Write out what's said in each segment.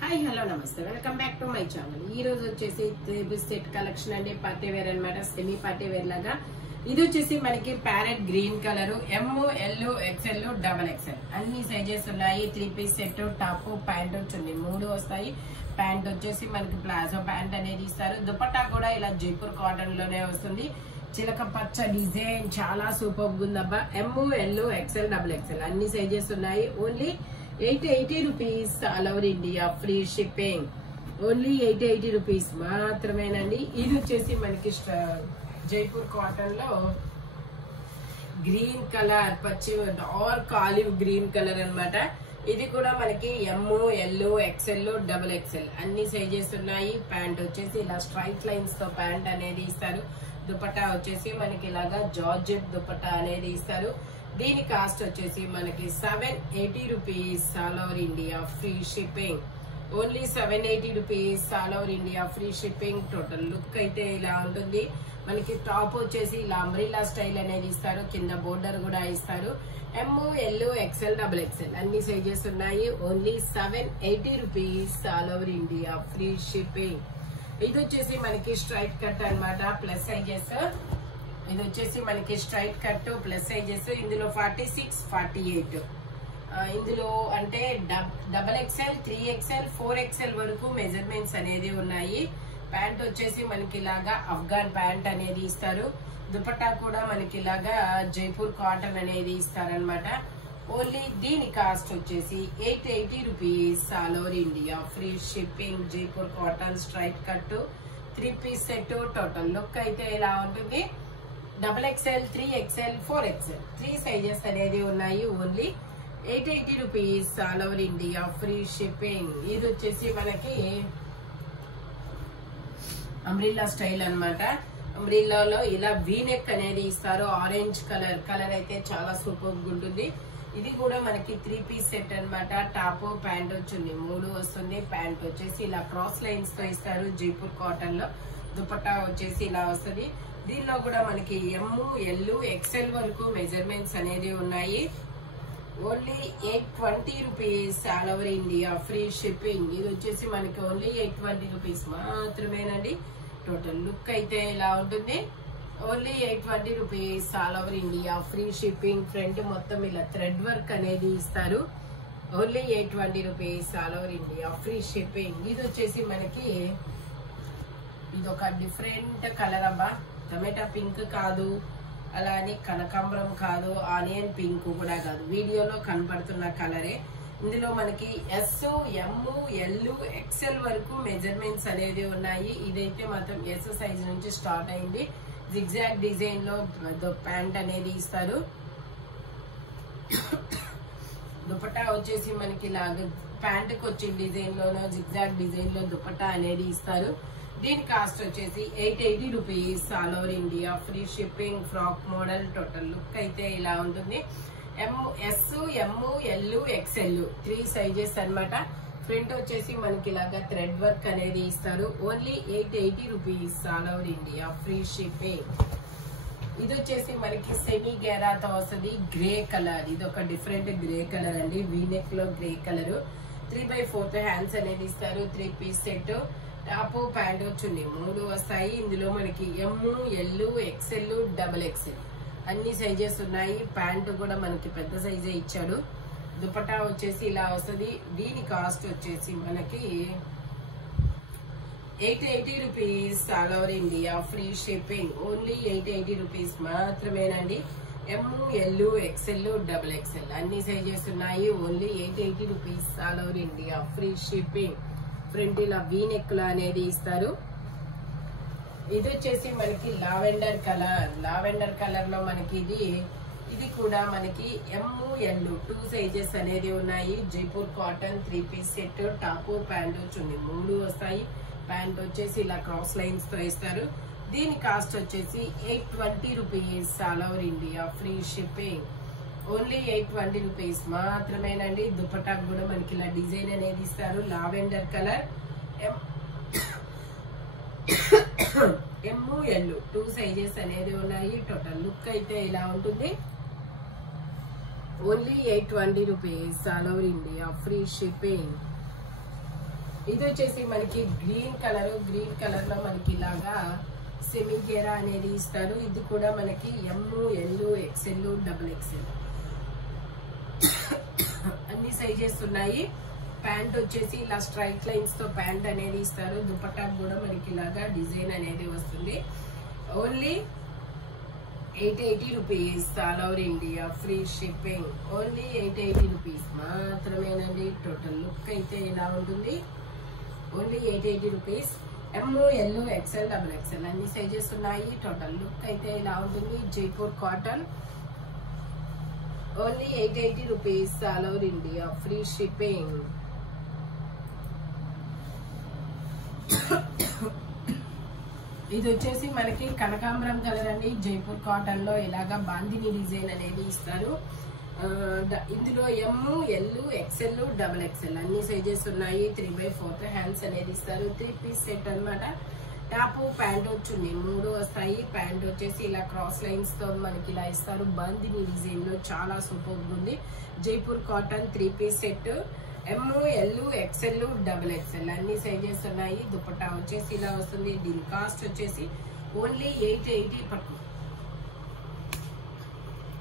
Hi hello నమస్తే welcome back to my channel. ఈ రోజు వచ్చేసి 3 సెట్ కలెక్షన్ అండి. పార్టీ వేర్ అన్నమాట, సెమీ పార్టీ వేర్ లాగా. ఇది వచ్చేసి మనకి parrot green colour, M, L, XL, double XL అన్ని సైజెస్ ఉన్నాయి. 3 piece set, top, pant chunni 3 వస్తాయి. ప్యాంట్ వచ్చేసి మనకి ప్లాజో ప్యాంట్ అనేది ఇస్తారు. దుపట్టా కూడా ఇలా జైపూర్ కాటన్ లోనే వస్తుంది. చిలక పచ్చ డిజైన్ చాలా సూపర్ ఉందబ్బా. M, L, XL, double XL అన్ని సైజెస్ ఉన్నాయి. Only 880 rupees all over India, free shipping. Only 880 rupees మాత్రమేనండి. ఇది వచ్చేసి మనకి జైపూర్ కాటన్ లో గ్రీన్ కలర్, పచ్చి డార్క్ ఆలివ్ గ్రీన్ కలర్ అన్నమాట. ఇది కూడా మనకి M, L, XL, double XL అన్ని సైజెస్ ఉన్నాయి. ప్యాంట్ వచ్చేసి ఇలా స్ట్రైట్ లైన్స్ తో ప్యాంట్ అనేది ఇస్తారు. దుపట్టా వచ్చేసి మనకి ఇలాగా జార్జెట్ దుపట్టా అనేది ఇస్తారు. దీని కాస్ట్ వచ్చేసి మనకి 780 rupees all over India, free shipping. Only 780 rupees all over India, free shipping. Total look అయితే ఇలా ఉంటుంది. మనకి టాప్ వచ్చేసి ఇలా అంబ్రిల్లా స్టైల్ అనేది ఇస్తారు. కింద బోర్డర్ కూడా ఇస్తారు. ఎమ్, ఎల్, ఎక్స్ఎల్, డబుల్ ఎక్స్ఎల్ అన్ని సైజెస్ ఉన్నాయి. ఓన్లీ 780 rupees all over India, free shipping. ఇది వచ్చేసి మనకి స్ట్రైట్ కట్ అన్నమాట, ప్లస్ సైజెస్. ఇది వచ్చేసి మనకి స్ట్రైట్ కట్ ప్లస్ సైజెస్. ఇందులో 46, 48 ఇందులో అంటే డబల్ ఎక్స్ఎల్, 3XL, 4XL వరకు మెజర్మెంట్స్ అనేది ఉన్నాయి. ప్యాంట్ వచ్చేసి మనకి ఇలాగా అఫ్ఘాన్ ప్యాంట్ అనేది ఇస్తారు. దుపట్టా కూడా మనకి ఇలాగా జైపూర్ కాటన్ అనేది ఇస్తారనమాట. ఓన్లీ దీని కాస్ట్ వచ్చేసి 880 rupees all over India, free shipping. Jaipur cotton straight cut 3 piece set. Total look అయితే ఇలా ఉంటుంది. Double XL, 3XL, 4XL 3 sizes అనేది ఉన్నాయి. Only 880 rupees all over India, free shipping. ఇది వచ్చేసి మనకి అంబ్రిల్లా స్టైల్ అన్నమాట. అంబ్రిల్లాలో ఇలా వీనెక్ అనేది ఇస్తారు. ఆరెంజ్ కలర్ అయితే చాలా సూపర్ ఉంటుంది. ఇది కూడా మనకి 3 పీస్ సెట్ అన్నమాట. టాప్, ప్యాంట్ చున్నీ 3 వస్తుంది. ప్యాంట్ వచ్చేసి ఇలా క్రాస్ లైన్స్ తో ఇస్తారు జైపూర్ కాటన్ లో. దుపట్టా వచ్చేసి ఇలా వస్తుంది. దీనిలో కూడా మనకి ఎమ్, ఎల్, ఎక్స్ఎల్ వరకు మెజర్మెంట్స్ అనేది ఉన్నాయి. Only 820 rupees all over India, free shipping. ఇది వచ్చేసి మనకి ఓన్లీ 820 రూపీస్ మాత్రమేనండి. టోటల్ లుక్ అయితే ఇలా ఉంటుంది. Only 820 rupees all over India, free shipping. Front మొత్తం ఇలా థ్రెడ్ వర్క్ అనేది ఇస్తారు. Only 820 rupees all over India, free shipping. ఇది వచ్చేసి మనకి ఇది ఒక డిఫరెంట్ కలర్ అబ్బా. టమాటా పింక్ కాదు, అలానే కనకాంబరం కాదు, ఆనియన్ పింక్ కూడా కాదు. వీడియోలో కనపడుతున్న కలరే. ఇందులో మనకి ఎస్, ఎమ్, ఎల్, ఎక్స్ఎల్ వరకు మెజర్మెంట్స్ అనేది ఉన్నాయి. ఇదైతే మాత్రం ఎస్ సైజ్ నుంచి స్టార్ట్ అయింది. జిగ్జాగ్ డిజైన్ లో ప్యాంట్ అనేది ఇస్తారు. దుపట్టా వచ్చేసి మనకి ఇలాగ ప్యాంట్ కి వచ్చిన డిజైన్ లోనో జిగ్జాగ్ డిజైన్ లో దుపట్టా అనేది ఇస్తారు. దీని కాస్ట్ వచ్చేసి 880 rupees all over India, free shipping. Frock model. Total look అయితే ఇలా ఉంటుంది. ఎస్, ఎమ్, ఎల్, ఎక్స్ఎల్ 3 సైజెస్ అన్నమాట. ఫ్రంట్ వచ్చేసి మనకి ఇలాగా థ్రెడ్ వర్క్ అనేది ఇస్తారు. Only 880 rupees all over India, free shipping. ఇది వచ్చేసి మనకి సెమీ గేరాతో వస్తుంది. గ్రే కలర్, ఇది ఒక డిఫరెంట్ గ్రే కలర్ అండి. వీనెక్ లో గ్రే కలర్. 3/4 హ్యాండ్స్ అనేది ఇస్తారు. 3 piece set. Top, pant chunni 3 వస్తాయి. ఇందులో మనకి M, L, XL, double XL అన్ని సైజెస్ ఉన్నాయి. ప్యాంట్ కూడా మనకి పెద్ద సైజే ఇచ్చాడు. దుపట్టా వచ్చేసి ఇలా వస్తుంది. దీని కాస్ట్ వచ్చేసి మనకి 880 rupees all over India, free shipping. Only 880 rupees మాత్రమేనండి. M, L, XL, double XL అన్ని సైజెస్ ఉన్నాయి. Only 880 rupees all over India, free shipping. Front ఇలా వీనెక్ లో అనేది ఇస్తారు. ఇది వచ్చేసి మనకి లావెండర్ కలర్ లో మనకి ఇది కూడా మనకి ఎమ్, ఎల్ 2 సైజెస్ అనేది ఉన్నాయి. Jaipur cotton 3 piece set. Top, pant chunni 3 వస్తాయి. ప్యాంట్ వచ్చేసి ఇలా క్రాస్ లైన్స్ తో ఇస్తారు. దీని కాస్ట్ వచ్చేసి 820 rupees all over India, free shipping. Only 820 rupees మాత్రమేనండి. దుపట్టా కూడా మనకి ఇలా డిజైన్ అనేది ఇస్తారు. Lavender colour. M, L 2 sizes అనేది ఉన్నాయి. టోటల్ లుక్ అయితే ఇలా ఉంటుంది. Only 820 rupees all over India, free shipping. ఇది వచ్చేసి మనకి గ్రీన్ కలర్ లో మనకి ఇలాగా సెమీ గేరా అనేది ఇస్తారు. ఇది కూడా మనకి ML XL XXL అన్ని సైజెస్ ఉన్నాయి. ప్యాంట్ వచ్చేసి ఇలా స్ట్రైట్ లైన్స్ తో ప్యాంట్ అనేది ఇస్తారు. దుపట్టా కూడా మనకి ఇలాగా డిజైన్ అనేది వస్తుంది. Only 880 rupees all over India, free shipping. Only 880 rupees మాత్రమేనండి. టోటల్ లుక్ అయితే ఇలా ఉంటుంది. Only 880 rupees. ML XL XXL అన్ని సైజెస్ ఉన్నాయి. టోటల్ లుక్ అయితే ఇలా ఉంటుంది. Jaipur cotton. Only 880 rupees all over India, free shipping. ఇది వచ్చేసి మనకి కనకాంబరం కలర్ అండి. జైపూర్ కాటన్ లో ఇలాగా బాందిని డిజైన్ అనేది ఇస్తారు. ఇందులో ML XL XXL అన్ని సైజెస్ ఉన్నాయి. 3/4 హ్యాండ్స్ అనేది ఇస్తారు. 3 పీస్ సెట్ అన్నమాట. టాప్ ప్యాంట్ వచ్చింది 3 వస్తాయి. ప్యాంట్ వచ్చేసి ఇలా క్రాస్ లైన్స్ తో మనకి ఇలా ఇస్తారు. బాందిని డిజైన్ లో చాలా సూపర్ ఉంది. Jaipur cotton 3 piece set. ML XL XXL అన్ని సైజెస్ ఉన్నాయి. దుపట్టా వచ్చేసి ఇలా వస్తుంది. దీని కాస్ట్ వచ్చేసి ఓన్లీ 880 పట్టు.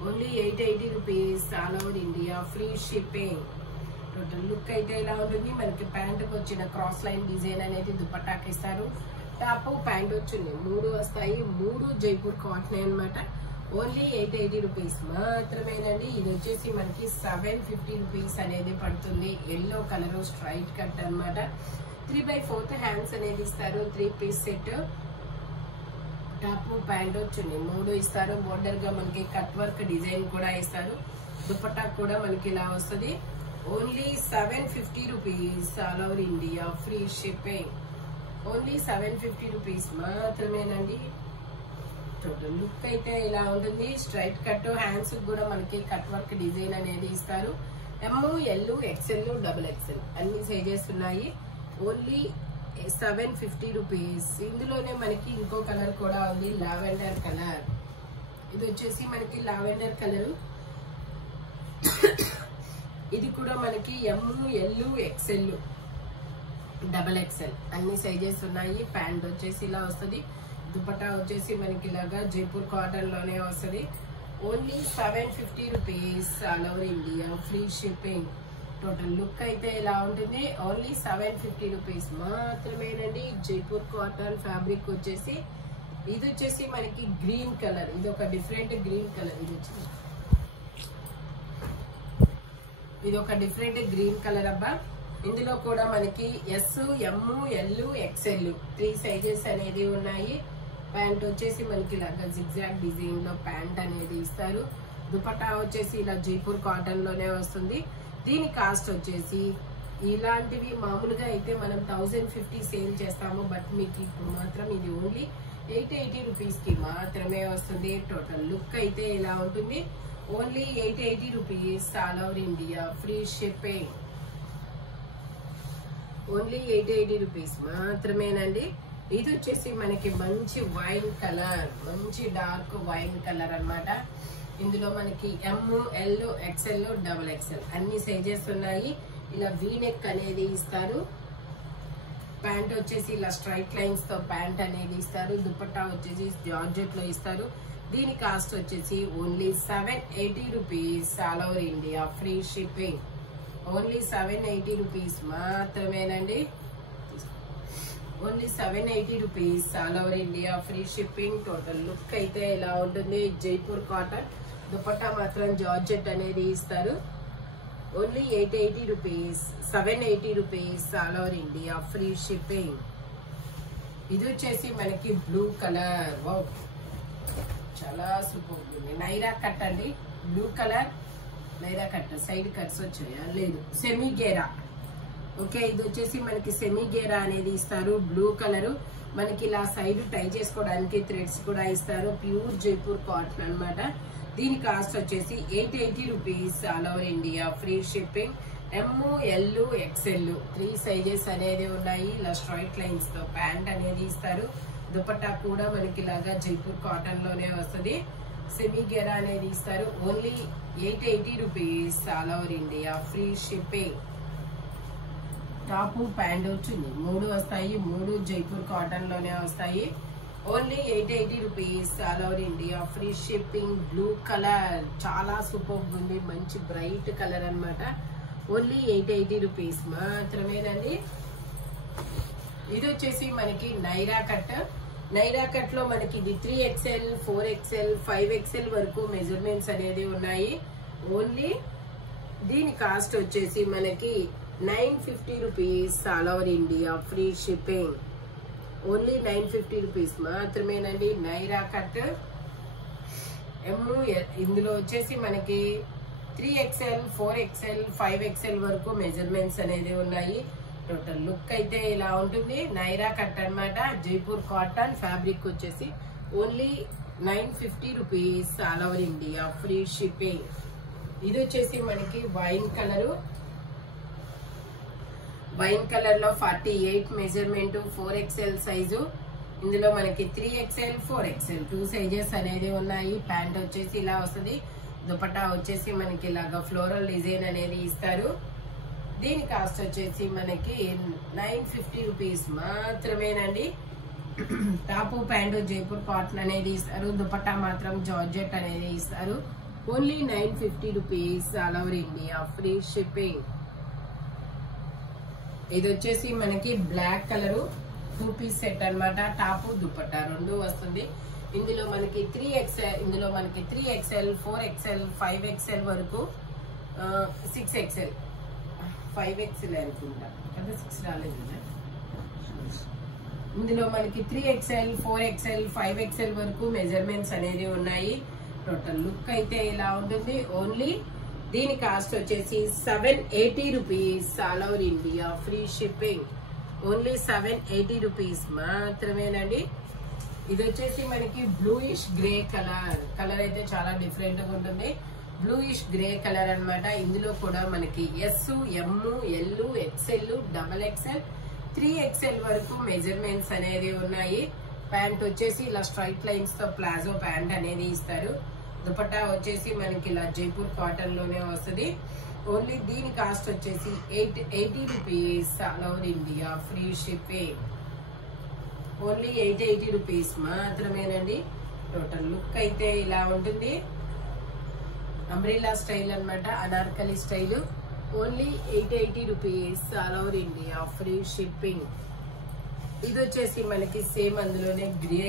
Only 880 rupees all over India, free shipping. Total look అయితే ఇలా ఉంటుంది. మనకి ప్యాంటుకు వచ్చిన క్రాస్ లైన్ డిజైన్ అనేది దుపట్టాకి ఇస్తారు. టాప్ ప్యాంట్ వచ్చింది 3 వస్తాయి. 3 జైపూర్ కాటన్ అన్నమాట. ఓన్లీ 880 రూపీస్ మాత్రమేనండి. ఇది వచ్చేసి మనకి 750 రూపీస్ అనేది పడుతుంది. ఎల్లో కలర్ స్ట్రైట్ కట్ అన్నమాట. 3/4 హ్యాండ్స్ అనేది ఇస్తారు. 3 పీస్ సెట్. టాప్ ప్యాంట్ వచ్చింది 3 ఇస్తారు. బోర్డర్ గా మనకి కట్ వర్క్ డిజైన్ కూడా ఇస్తారు. దుపట్టా కూడా మనకి ఇలా వస్తుంది. Only 750 rupees all over India, free shipping. Only 750 rupees మాత్రమేనండి. టోటల్ లుక్ అయితే ఇలా ఉంటుంది. స్ట్రైట్ కట్ హ్యాండ్స్ కూడా మనకి కట్ వర్క్ డిజైన్ అనేది ఇస్తారు. ML XL XXL అన్ని సైజెస్ ఉన్నాయి. Only 750 rupees. ఇందులోనే మనకి ఇంకో కలర్ కూడా ఉంది, లావెండర్ కలర్. ఇది వచ్చేసి మనకి లావెండర్ కలర్. ఇది కూడా మనకి ML XL XXL అన్ని సైజెస్ ఉన్నాయి. ప్యాంట్ వచ్చేసి ఇలా వస్తుంది. దుపట్టా వచ్చేసి మనకి ఇలాగా జైపూర్ కాటన్ లోనే వస్తుంది. Only 750 rupees all over India, free shipping. Total look అయితే ఇలా ఉంటుంది. ఓన్లీ 750 రూపీస్ మాత్రమేనండి. జైపూర్ కాటన్ ఫ్యాబ్రిక్ వచ్చేసి ఇది వచ్చేసి మనకి గ్రీన్ కలర్. ఇది ఒక డిఫరెంట్ గ్రీన్ కలర్. ఇది ఒక డిఫరెంట్ గ్రీన్ కలర్ అబ్బా. ఇందులో కూడా మనకి S, M, L, XL 3 sizes అనేది ఉన్నాయి. ప్యాంట్ వచ్చేసి మనకి ఇలాగా జిగ్జాగ్ డిజైన్ లో ప్యాంట్ అనేది ఇస్తారు. దుపట్టా వచ్చేసి ఇలా జైపూర్ కాటన్ లోనే వస్తుంది. దీని కాస్ట్ వచ్చేసి ఇలాంటివి మామూలుగా అయితే మనం 1050 సేల్ చేస్తాము. బట్ మీకు ఇప్పుడు మాత్రం ఇది ఓన్లీ 880 రూపీస్ కి మాత్రమే వస్తుంది. టోటల్ లుక్ అయితే ఇలా ఉంటుంది. Only 880 rupees all over India, free shipping. Only 880 rupees మాత్రమేనండి. ఇది వచ్చేసి మనకి మంచి వైన్ కలర్, మంచి డార్క్ వైన్ కలర్ అన్నమాట. ఇందులో మనకి ML XL XXL అన్ని సైజెస్ ఉన్నాయి. ఇలా వీనెక్ అనేది ఇస్తారు. ప్యాంట్ వచ్చేసి ఇలా స్ట్రైట్ లైన్స్ తో ప్యాంట్ అనేది ఇస్తారు. దుపట్టా వచ్చేసి జార్జెట్ లో ఇస్తారు. దీని కాస్ట్ వచ్చేసి only 780 rupees all over India, free shipping. Only 780 rupees మాత్రమేనండి. Only 780 rupees all over India, free shipping. Total look అయితే ఇలా ఉంటుంది. జైపూర్ కాటన్. దుపట్టా మాత్రం జార్జెట్ అనేది ఇస్తారు. Only 880 rupees, 780 rupees all over India, free shipping. ఇది వచ్చేసి మనకి బ్లూ కలర్. వావ్, చాలా సూపర్ ఉంది. నైరా కట్ అండి. Blue colour Naira cut. Side cuts వచ్చాయా? లేదు, సెమీ గేరా. ఓకే, ఇది వచ్చేసి మనకి సెమీ గేరా అనేది ఇస్తారు. Blue colour. మనకి ఇలా సైడ్ టై చేసుకోవడానికి థ్రెడ్స్ కూడా ఇస్తారు. ప్యూర్ జైపూర్ కాటన్ అన్నమాట. దీని కాస్ట్ వచ్చేసి 880 rupees all over India, free shipping. ML XL 3 sizes అనేది ఉన్నాయి. ఇలా స్ట్రైట్ లైన్స్ తో ప్యాంట్ అనేది ఇస్తారు. దుపట్టా కూడా మనకి ఇలాగా జైపూర్ కాటన్ లోనే వస్తుంది. సెమీ గేరా అనేది ఇస్తారు. Only 880 rupees all over India, free shipping. Top pant వచ్చింది, 3 వస్తాయి. 3 జైపూర్ కాటన్ లోనే వస్తాయి. Only 880 rupees all over India, free shipping. Blue colour చాలా సూపర్ ఉంది, మంచి బ్రైట్ కలర్ అన్నమాట. ఓన్లీ 880 రూపీస్ మాత్రమేనండి. ఇది వచ్చేసి మనకి నైరా కట్. నైరా కట్ లో మనకి ఇది 3XL, 4XL, 5XL వరకు మెజర్మెంట్స్ అనేది ఉన్నాయి. ఓన్లీ దీని కాస్ట్ వచ్చేసి మనకి 950 rupees all over India, free shipping. Only 950 rupees మాత్రమేనండి. నైరా కట్ ఇందులో వచ్చేసి మనకి 3XL, 4XL, 5XL వరకు మెజర్మెంట్స్ అనేది ఉన్నాయి. టోటల్ లుక్ అయితే ఇలా ఉంటుంది. నైరా కట్ అన్నమాట, జైపూర్ కాటన్. ఫ్యాబ్రిక్ వచ్చేసి only 950 rupees all over India, free shipping. ఇది వచ్చేసి మనకి వైన్ కలర్ లో 48 మెజర్మెంట్, 4XL సైజు. ఇందులో మనకి 3XL, 4XL 2 సైజెస్ అనేది ఉన్నాయి. ప్యాంట్ వచ్చేసి ఇలా వస్తుంది. దుపట్టా వచ్చేసి మనకి ఇలాగా ఫ్లోరల్ డిజైన్ అనేది ఇస్తారు. దీని కాస్ట్ వచ్చేసి మనకి 950 రూపీస్ మాత్రమేనండి. టాప్ ప్యాంటు జైపూర్ కాటన్ అనేది ఇస్తారు. దుపట్టా మాత్రం జార్జెట్ అనేది ఇస్తారు. Only 950 rupees all over India, free shipping. ఇది వచ్చేసి మనకి బ్లాక్ కలర్ 2 పీస్ సెట్ అన్నమాట. టాప్ దుపట్టా 2 వస్తుంది. ఇందులో మనకి 3XL, 4XL, 5XL వరకు, 6XL, 5XL అనుకుంటా కదా, 6 రాలేదు కదా. ఇందులో మనకి 3XL, 4XL, 5XL వరకు మెజర్మెంట్స్ అనేది ఉన్నాయి. టోటల్ లుక్ అయితే ఇలా ఉంటుంది. ఓన్లీ దీని కాస్ట్ వచ్చేసి 780 rupees all over India, free shipping. Only 780 rupees మాత్రమేనండి. ఇది వచ్చేసి మనకి బ్లూయిష్ గ్రే కలర్ అయితే చాలా డిఫరెంట్ గా ఉంటుంది. బ్లూయిష్ గ్రే కలర్ అన్నమాట. ఇందులో కూడా మనకి S, M, L, XL, XXL, 3XL వరకు మెజర్మెంట్స్ అనేది ఉన్నాయి. ప్యాంట్ వచ్చేసి ఇలా స్ట్రైట్ లైన్స్ తో ప్లాజో ప్యాంట్ అనేది ఇస్తారు. దుపట్టా వచ్చేసి మనకి ఇలా జైపూర్ కాటన్ లోనే వస్తుంది. ఓన్లీ దీని కాస్ట్ వచ్చేసి 880 rupees all over India, free shipping. Only 880 rupees మాత్రమేనండి. టోటల్ లుక్ అయితే ఇలా ఉంటుంది. అంబ్రెల్లా స్టైల్ అన్నమాట, Anarkali style. Only 880 rupees all over India, free shipping. ఇది వచ్చేసి మనకి సేమ్ అందులోనే గ్రే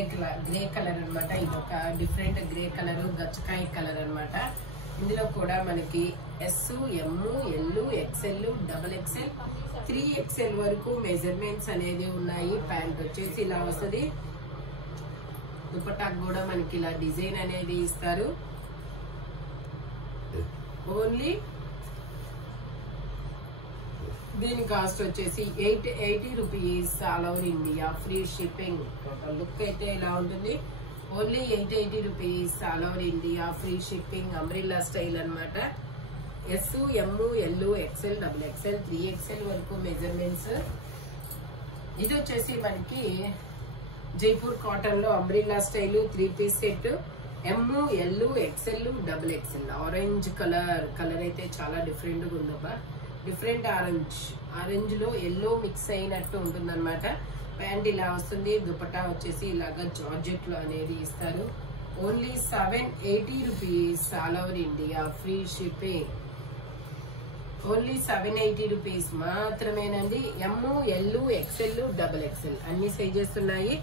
కలర్ అన్నమాట. ఇది ఒక డిఫరెంట్ గ్రే కలర్, గచ్చకాయ కలర్ అన్నమాట. ఇందులో కూడా మనకి S, M, L, XL, XXL, 3XL వరకు మెజర్మెంట్స్ అనేది ఉన్నాయి. ప్యాంట్ వచ్చేసి ఇలా వస్తుంది. దుపట్టాకు కూడా మనకి ఇలా డిజైన్ అనేది ఇస్తారు. ఓన్లీ దీని కాస్ట్ వచ్చేసి 880 rupees all over India, free shipping. Total look అయితే ఇలా ఉంటుంది. Only 880 rupees all over India, free shipping. Umbrella style అన్నమాట. S, M, L, XL, XXL, 3XL వరకు మెజర్మెంట్స్. ఇది వచ్చేసి మనకి జైపూర్ కాటన్ లో umbrella style 3 piece set. M, L, XL, XXL. Orange colour అయితే చాలా డిఫరెంట్ గా ఉందబ్బా. డిఫరెంట్ ఆరెంజ్ లో ఎల్లో మిక్స్ అయినట్టు ఉంటుంది అనమాట. ప్యాంట్ ఇలా వస్తుంది. దుపట్టా వచ్చేసి ఇలాగా జార్జెట్ లో అనేది ఇస్తారు. Only 780 rupees all over India, free shipping. Only 780 rupees మాత్రమేనండి. M, L, XL, XXL అన్ని సైజెస్ ఉన్నాయి.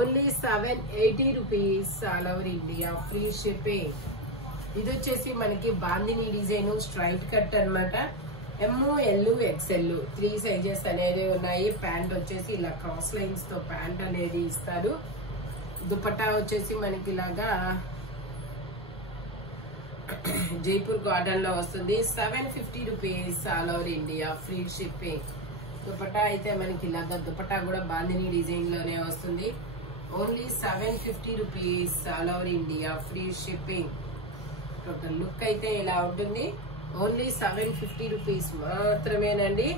ఓన్లీ 780 rupees all over India, free shipping. ఇది వచ్చేసి మనకి బాందిని డిజైన్ స్ట్రైట్ కట్ అన్నమాట. M, L, XL 3 సైజెస్ అనేది ఉన్నాయి. ప్యాంట్ వచ్చేసి ఇలా క్రాస్ లైన్స్ తో ప్యాంట్ అనేది ఇస్తారు. దుపట్టా వచ్చేసి మనకి ఇలాగా జైపూర్ కాటన్ లో వస్తుంది. 750 rupees all over India, free shipping. Dupatta అయితే మనకి ఇలాగా దుపట్టా కూడా బాందిని డిజైన్ లోనే వస్తుంది. Only 750 rupees all over India, free shipping. Total look అయితే ఇలా ఉంటుంది. ఓన్లీ 750 రూపీస్ మాత్రమేనండి.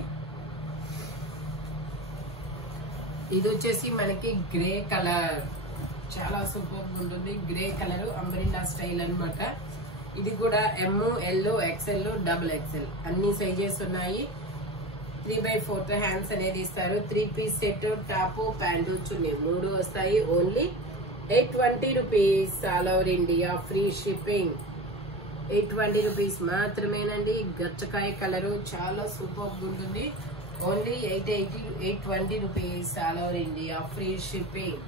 ఇది వచ్చేసి మనకి గ్రే కలర్, చాలా సూపర్ ఉంటుంది. గ్రే కలర్ అంబ్రెల్లా స్టైల్ అన్నమాట. ఇది కూడా M, L, XL, XXL అన్ని సైజెస్ ఉన్నాయి. 3/4 హ్యాండ్స్ అనేది ఇస్తారు. 3 piece set top pant chunni 3 వస్తాయి. Only 820 rupees all over India free shipping. 820 rupees మాత్రమేనండి. గచ్చకాయ కలరు చాలా సూపర్ ఉంటుంది. Only 820 rupees all over India free shipping.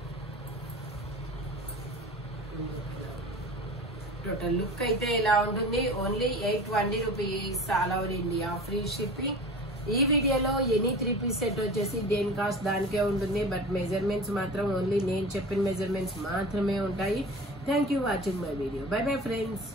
Total look అయితే ఇలా ఉంటుంది. Only 820 rupees all over India free shipping. ఈ వీడియోలో ఎనీ 3 పీస్ సెట్ వచ్చేసి దేని కాస్ట్ దానికే ఉంటుంది. బట్ మెజర్మెంట్స్ మాత్రం ఓన్లీ నేను చెప్పిన మెజర్మెంట్స్ మాత్రమే ఉంటాయి. Thank you watching my video. By bye friends.